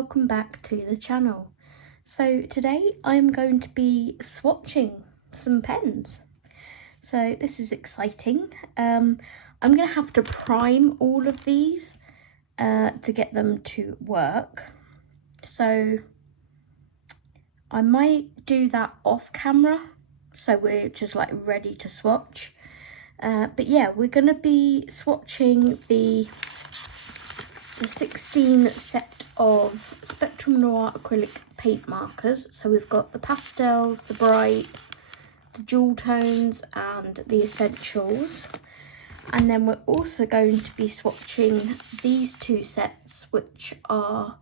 welcome back to the channel. So today I'm going to be swatching some pens. So this is exciting. I'm going to have to prime all of these to get them to work. So I might do that off camera, so we're just like ready to swatch. But yeah, we're going to be swatching the 16 set of Spectrum Noir Acrylic paint markers. So we've got the pastels, the bright, the jewel tones and the essentials. And then we're also going to be swatching these two sets, which are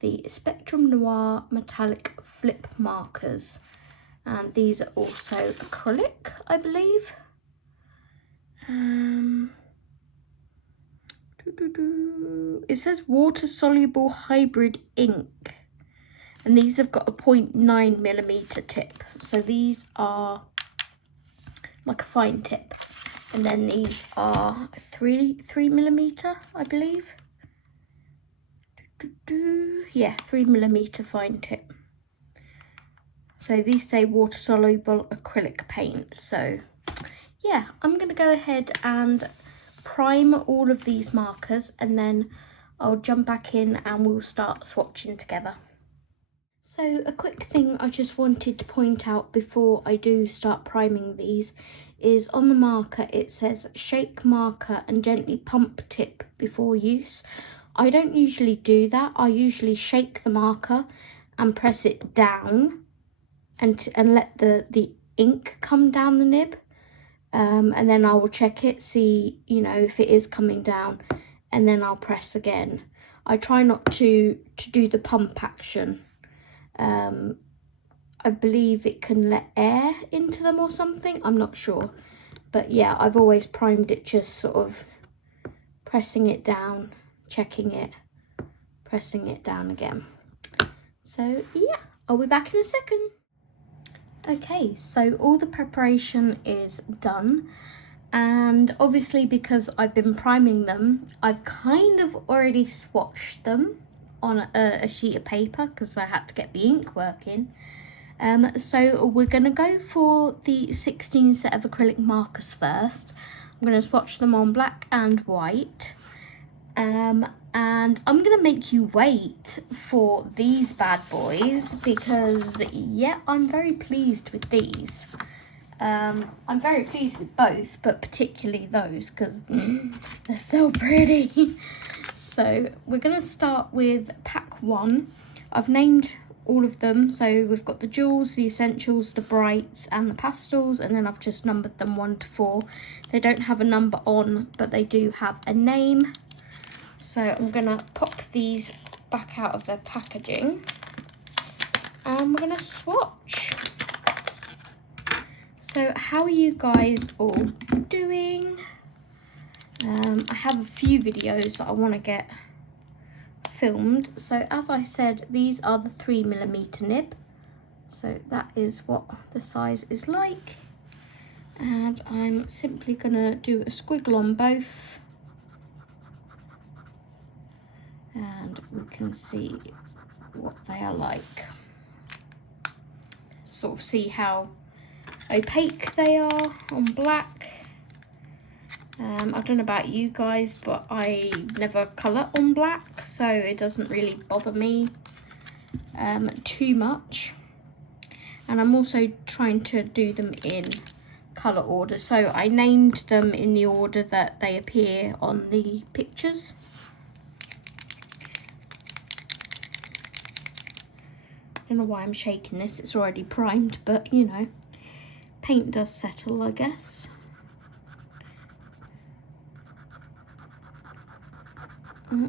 the Spectrum Noir metallic flip markers. And these are also acrylic, I believe. It says water soluble hybrid ink, and these have got a 0.9mm tip, so these are like a fine tip, and then these are 3mm, I believe. Yeah, 3mm fine tip. So these say water soluble acrylic paint. So yeah, I'm gonna go ahead and prime all of these markers, and then I'll jump back in and we'll start swatching together. So a quick thing I just wanted to point out before I do start priming these is on the marker it says shake marker and gently pump tip before use. I don't usually do that. I usually shake the marker and press it down and let the ink come down the nib. And then I will check it, see, you know, if it is coming down, and then I'll press again. I try not to do the pump action. I believe it can let air into them or something, I'm not sure. But yeah, I've always primed it just sort of pressing it down, checking it, pressing it down again. So yeah, I'll be back in a second. Okay, so all the preparation is done, and obviously because I've been priming them, I've kind of already swatched them on a sheet of paper because I had to get the ink working. So we're going to go for the 16 set of acrylic markers first. I'm going to swatch them on black and white. And I'm gonna make you wait for these bad boys because yeah, I'm very pleased with these. I'm very pleased with both, but particularly those because they're so pretty. So we're gonna start with pack 1. I've named all of them, so we've got the jewels, the essentials, the brights and the pastels, and then I've just numbered them 1 to 4. They don't have a number on, but they do have a name. So I'm going to pop these back out of their packaging and we're going to swatch. So how are you guys all doing? I have a few videos that I want to get filmed. So as I said, these are the 3mm nib. So that is what the size is like. And I'm simply going to do a squiggle on both. And we can see what they are like. Sort of see how opaque they are on black. I don't know about you guys, but I never colour on black, so it doesn't really bother me too much. And I'm also trying to do them in colour order, so I named them in the order that they appear on the pictures. I don't know why I'm shaking this, it's already primed, but you know, paint does settle, I guess.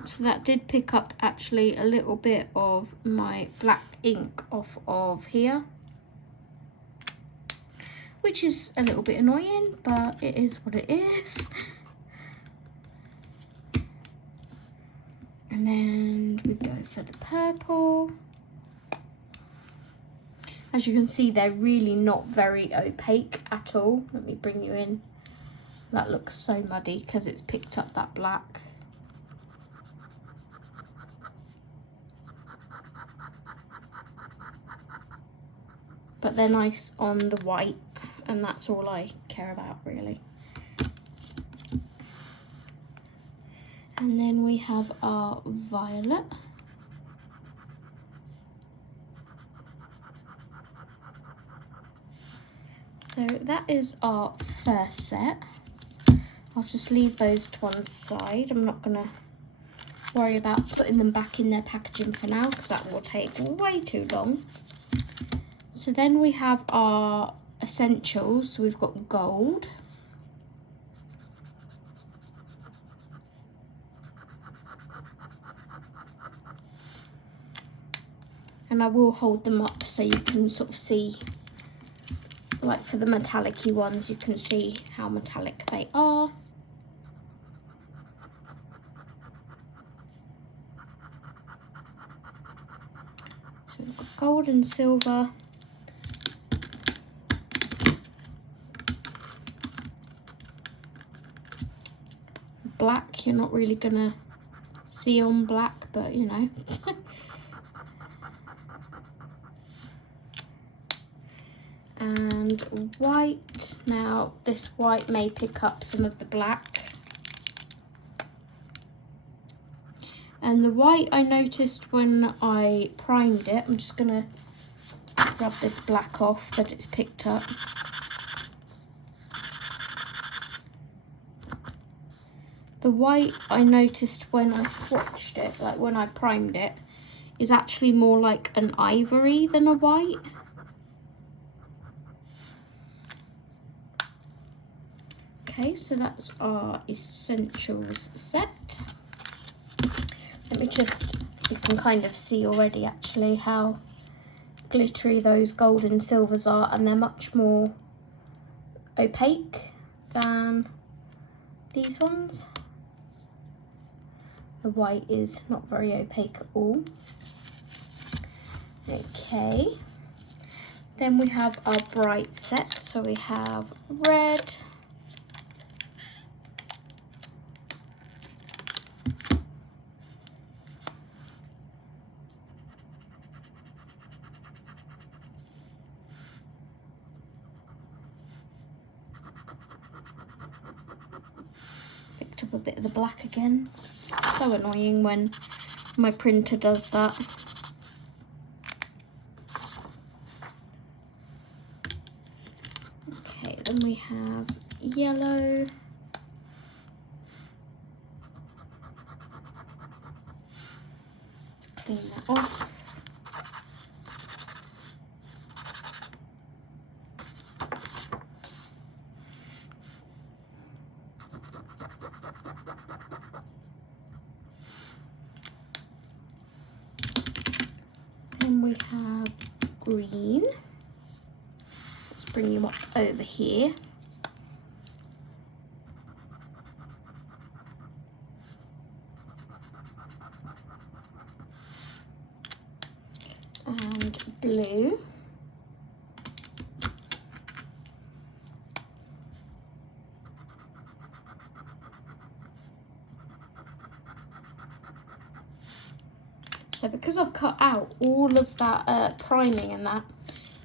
So that did pick up actually a little bit of my black ink off of here, which is a little bit annoying, but it is what it is. And then we go for the purple. As you can see, they're really not very opaque at all. Let me bring you in. That looks so muddy because it's picked up that black. but they're nice on the white, and that's all I care about really. And then we have our violet. So that is our first set. I'll just leave those to one side. I'm not gonna worry about putting them back in their packaging for now because that will take way too long. So then we have our essentials. So we've got gold. And I will hold them up so you can sort of see, like for the metallic-y ones, you can see how metallic they are. So we've got gold and silver. Black, you're not really gonna see on black, but you know. And white. Now this white may pick up some of the black. And the white I noticed when I primed it, I'm just gonna rub this black off that it's picked up. The white I noticed when I swatched it, like when I primed it, is actually more like an ivory than a white. Okay, so that's our essentials set. Let me just, you can kind of see already actually how glittery those gold and silvers are, and they're much more opaque than these ones. The white is not very opaque at all. Okay, then we have our bright set. So we have red, picked up a bit of the black again. So annoying when my printer does that. Okay, then we have yellow. Let's clean that off. Then we have green. Let's bring you up over here. And blue. So because I've cut out all of that priming and that,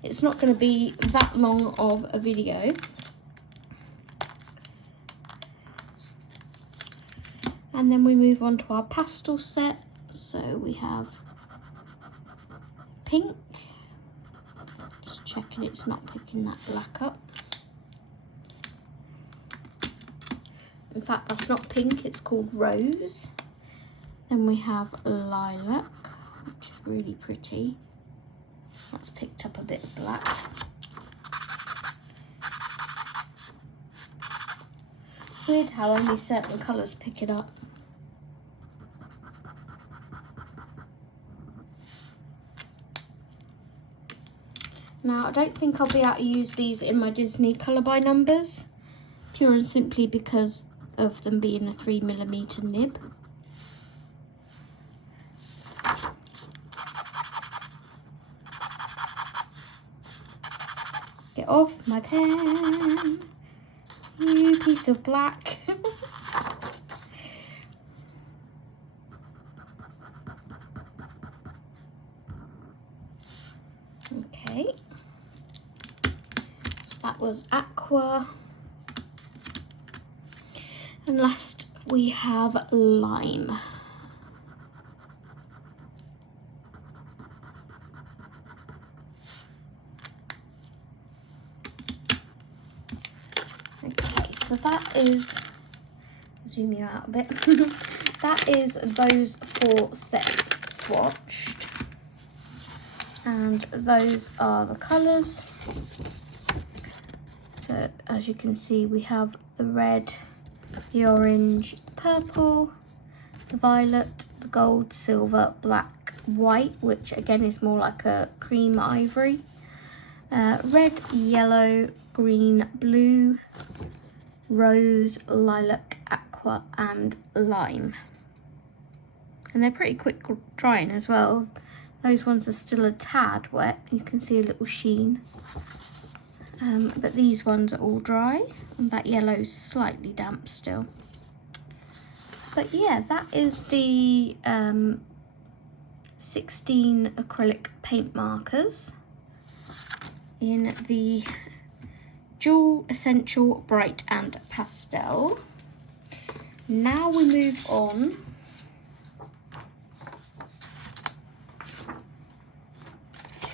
it's not going to be that long of a video. And then we move on to our pastel set. So we have pink. Just checking it's not picking that black up. In fact, that's not pink, it's called rose. Then we have lilac, which is really pretty. That's picked up a bit of black. Weird how only certain colours pick it up. Now, I don't think I'll be able to use these in my Disney colour by numbers, pure and simply because of them being a 3mm nib. Get off my pen, you piece of black. Okay, that was Aqua. And last we have Lime. Okay, so that is, zoom you out a bit, that is those 4 sets swatched. And those are the colours. So as you can see, we have the red, the orange, purple, the violet, the gold, silver, black, white, which again is more like a cream ivory, red, yellow, green, blue, rose, lilac, aqua and lime. And they're pretty quick drying as well. Those ones are still a tad wet. You can see a little sheen. But these ones are all dry, and that yellow's slightly damp still. But yeah, that is the 16 acrylic paint markers in the Jewel Essential Bright and Pastel. Now we move on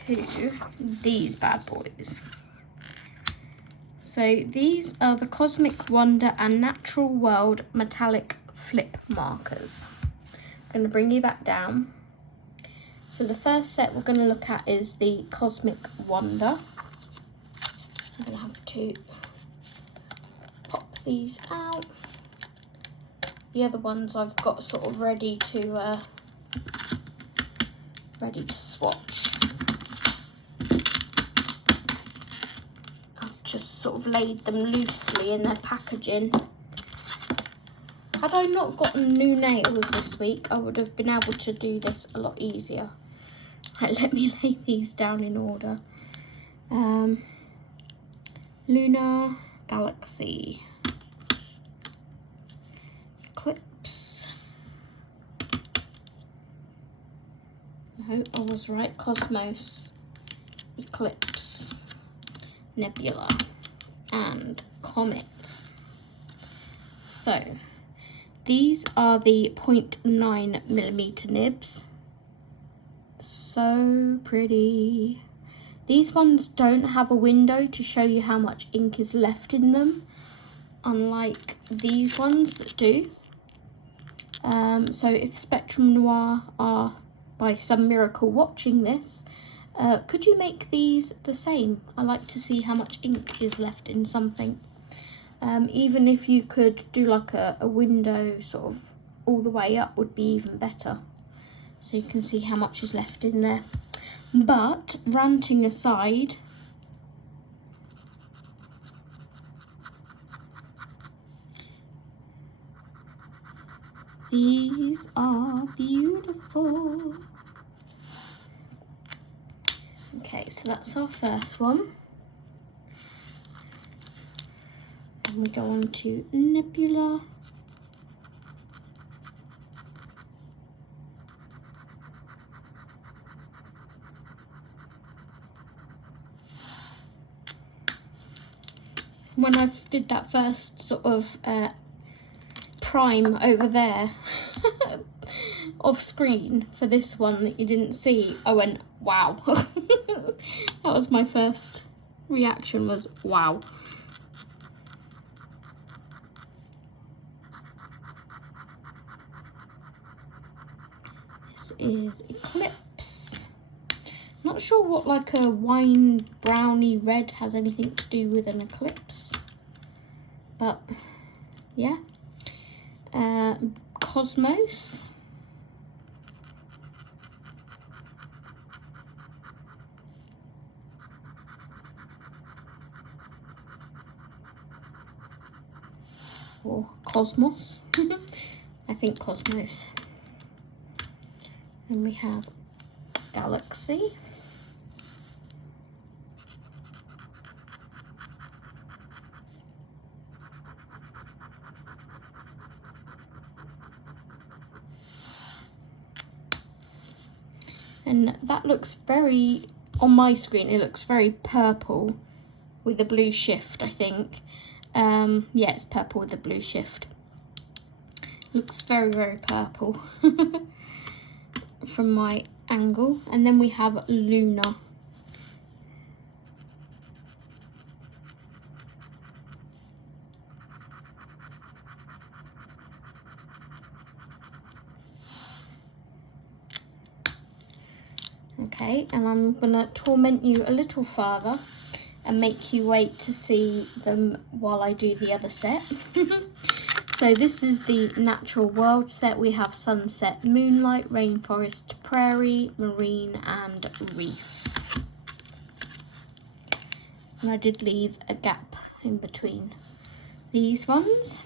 to these bad boys. So these are the Cosmic Wonder and Natural World Metallic Flip Markers. I'm going to bring you back down. So the first set we're going to look at is the Cosmic Wonder. I'm going to have to pop these out. The other ones I've got sort of ready to swatch. Just sort of laid them loosely in their packaging. Had I not gotten new nails this week, I would have been able to do this a lot easier. Right, let me lay these down in order. Lunar, Galaxy, Eclipse. No, I was right. Cosmos, Eclipse, Nebula and Comet. So these are the 0.9mm nibs. So pretty. These ones don't have a window to show you how much ink is left in them, unlike these ones that do. So if Spectrum Noir are by some miracle watching this, could you make these the same? I like to see how much ink is left in something. Even if you could do like a window sort of all the way up would be even better. So you can see how much is left in there. But ranting aside, these are beautiful. Okay, so that's our first one. And we go on to Nebula. When I did that first sort of prime over there off screen for this one that you didn't see, I went, wow. That was my first reaction, was wow. This is Eclipse. Not sure what like a wine brownie red has anything to do with an eclipse, but yeah. Cosmos. Or Cosmos. I think Cosmos. Then we have Galaxy. And that looks very, on my screen, it looks very purple. with the blue shift, I think. Yeah, it's purple with the blue shift. Looks very, very purple from my angle. And then we have Luna. Okay, and I'm gonna torment you a little further and make you wait to see them while I do the other set. So this is the Natural World set. We have Sunset, Moonlight, Rainforest, Prairie, Marine and Reef. And I did leave a gap in between these ones.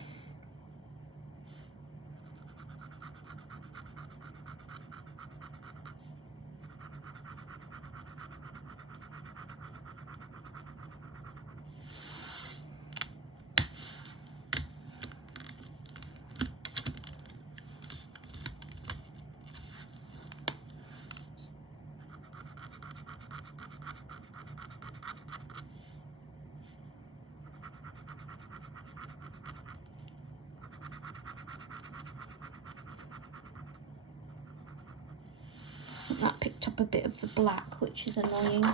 That picked up a bit of the black, which is annoying.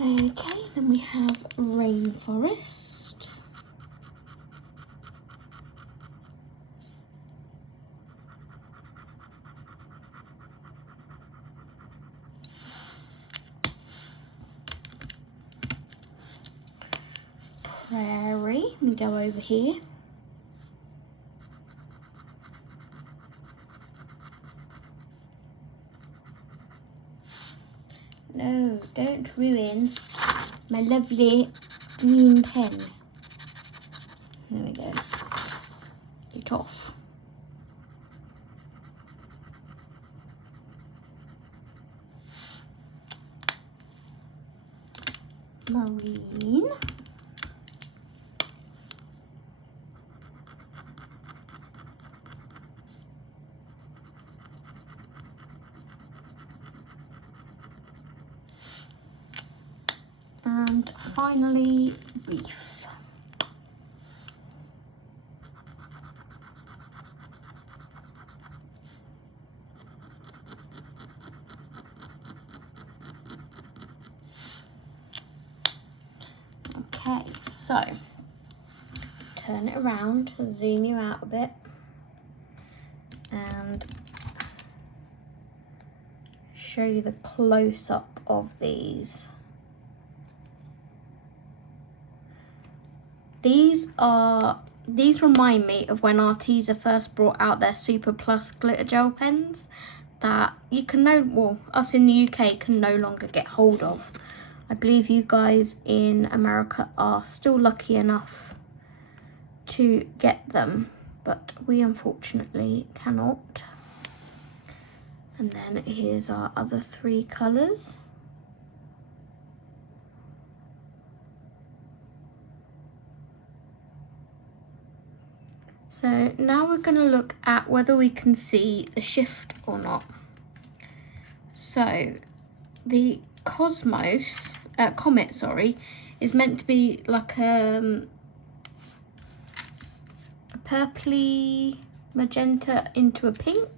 Okay, then we have Rainforest. Prairie, let me go over here. No, don't ruin my lovely green pen. There we go. Get off. Marine. And finally, Reef. Okay, so turn it around, zoom you out a bit, and show you the close-up of these. These remind me of when Arteza first brought out their Super Plus glitter gel pens that you can us in the UK can no longer get hold of. I believe you guys in America are still lucky enough to get them, but we unfortunately cannot. And then here's our other three colours. So now we're going to look at whether we can see the shift or not. So the Comet, is meant to be like a purpley magenta into a pink.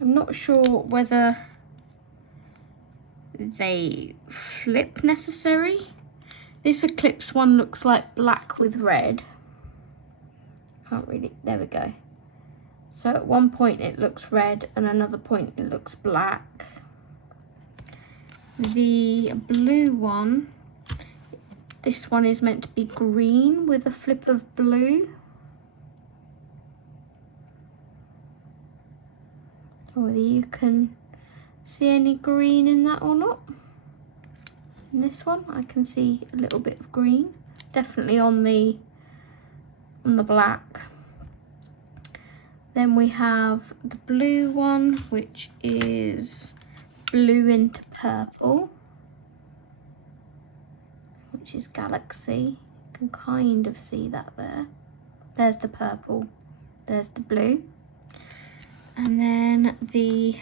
I'm not sure whether they flip necessary. This Eclipse one looks like black with red. Can't really, there we go. So at one point it looks red and another point it looks black. The blue one, this one is meant to be green with a flip of blue. Whether you can see any green in that or not. In this one I can see a little bit of green, definitely on the black. Then we have the blue one, which is blue into purple, which is Galaxy. can kind of see that there. There's the purple, there's the blue. And then the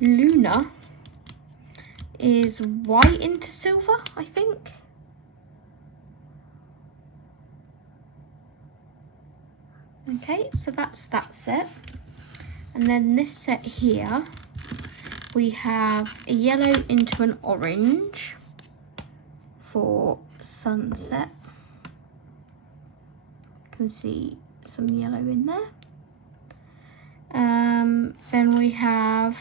Luna is white into silver, I think. Okay, so that's that set. And then this set here, we have a yellow into an orange for sunset. You can see some yellow in there. Then we have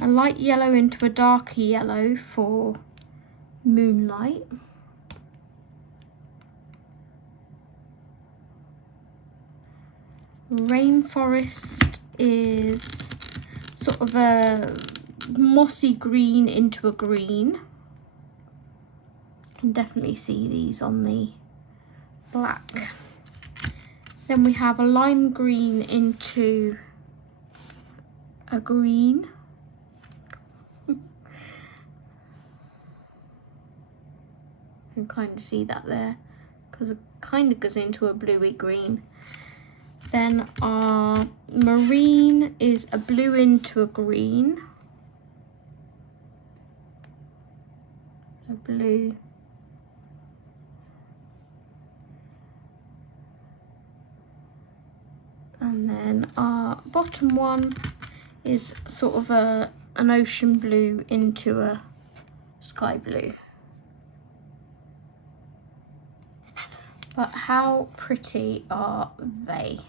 a light yellow into a darker yellow for moonlight. Rainforest is sort of a mossy green into a green. You can definitely see these on the black. Then we have a lime green into a green. You can kind of see that there because it kind of goes into a bluey green. Then our marine is a blue into a green. A blue. And then our bottom one is sort of an ocean blue into a sky blue. But how pretty are they?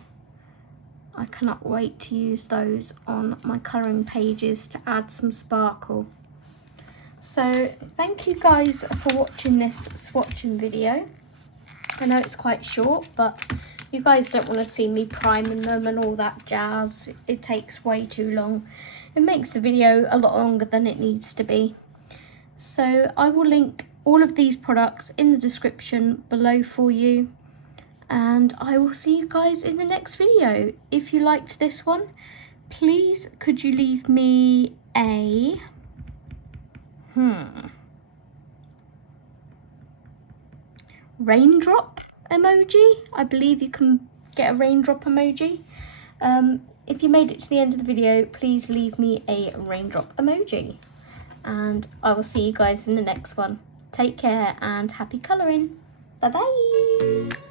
I cannot wait to use those on my colouring pages to add some sparkle. So thank you guys for watching this swatching video. I know it's quite short, but you guys don't want to see me priming them and all that jazz. It takes way too long. It makes the video a lot longer than it needs to be. So I will link all of these products in the description below for you. And I will see you guys in the next video. If you liked this one, please could you leave me a raindrop emoji. I believe you can get a raindrop emoji. If you made it to the end of the video, please leave me a raindrop emoji. And I will see you guys in the next one. Take care and happy colouring. Bye bye.